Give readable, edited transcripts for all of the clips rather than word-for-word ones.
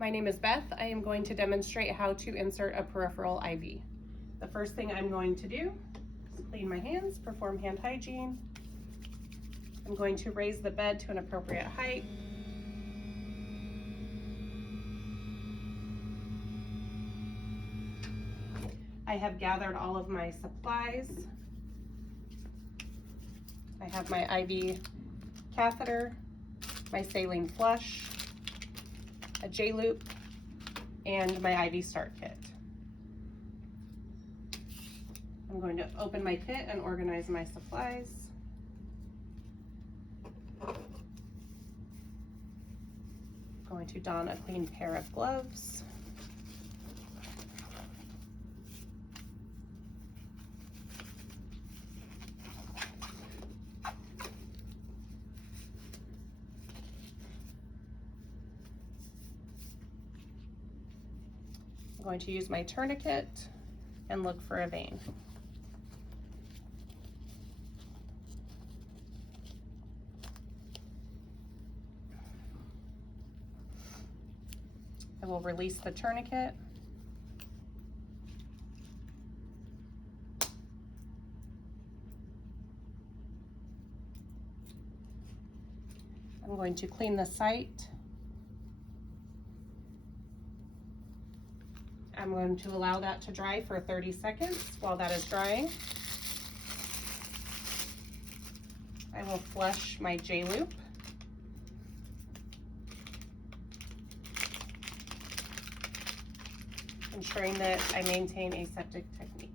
My name is Beth. I am going to demonstrate how to insert a peripheral IV. The first thing I'm going to do is clean my hands, perform hand hygiene. I'm going to raise the bed to an appropriate height. I have gathered all of my supplies. I have my IV catheter, my saline flush, a J-loop, and my IV start kit. I'm going to open my kit and organize my supplies. I'm going to don a clean pair of gloves. I'm going to use my tourniquet and look for a vein. I will release the tourniquet. I'm going to clean the site. I'm going to allow that to dry for 30 seconds. While that is drying, I will flush my J-loop. Ensuring that I maintain aseptic technique.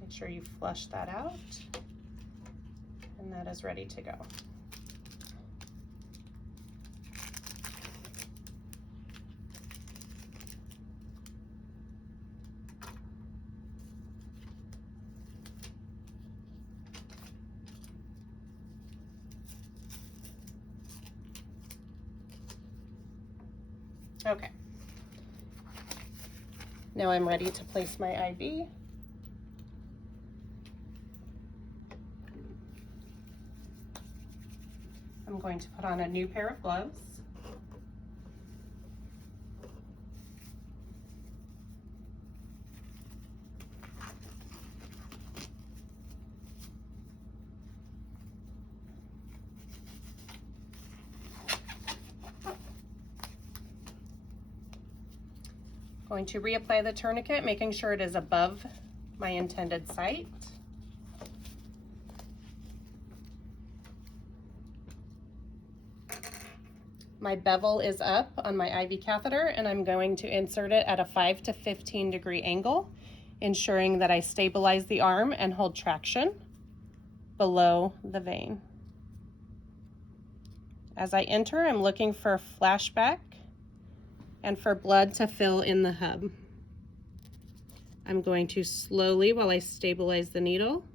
Make sure you flush that out, and that is ready to go. Okay, now I'm ready to place my IV. I'm going to put on a new pair of gloves. Going to reapply the tourniquet, making sure it is above my intended site. My bevel is up on my IV catheter, and I'm going to insert it at a 5 to 15 degree angle, ensuring that I stabilize the arm and hold traction below the vein. As I enter, I'm looking for a flashback and for blood to fill in the hub. I'm going to slowly, while I stabilize the needle,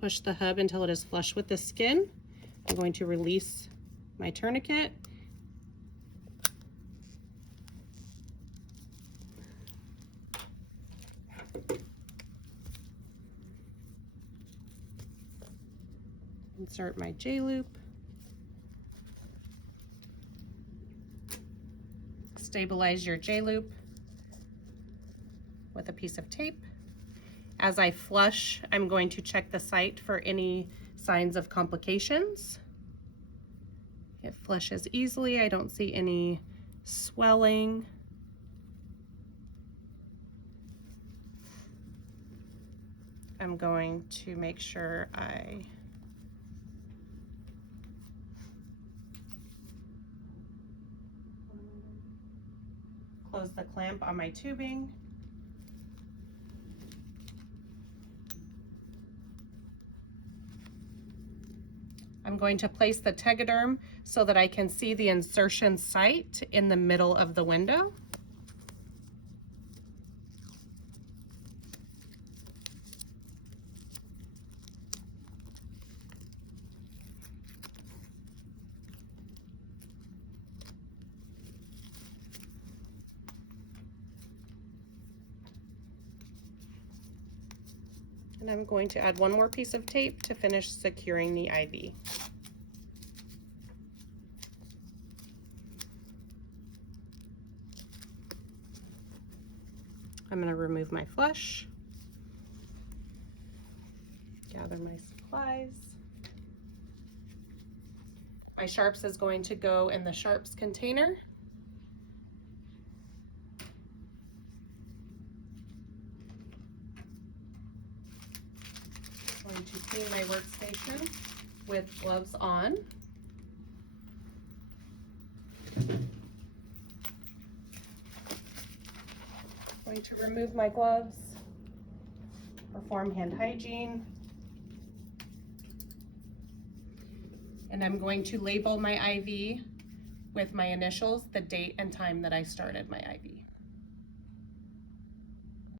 push the hub until it is flush with the skin. I'm going to release my tourniquet. Insert my J-loop. Stabilize your J-loop with a piece of tape. As I flush, I'm going to check the site for any signs of complications. It flushes easily. I don't see any swelling. I'm going to make sure I close the clamp on my tubing. I'm going to place the tegaderm so that I can see the insertion site in the middle of the window. And I'm going to add one more piece of tape to finish securing the IV. I'm going to remove my flush, gather my supplies. My sharps is going to go in the sharps container. I'm going to clean my workstation with gloves on. I'm going to remove my gloves, perform hand hygiene, and I'm going to label my IV with my initials, the date and time that I started my IV.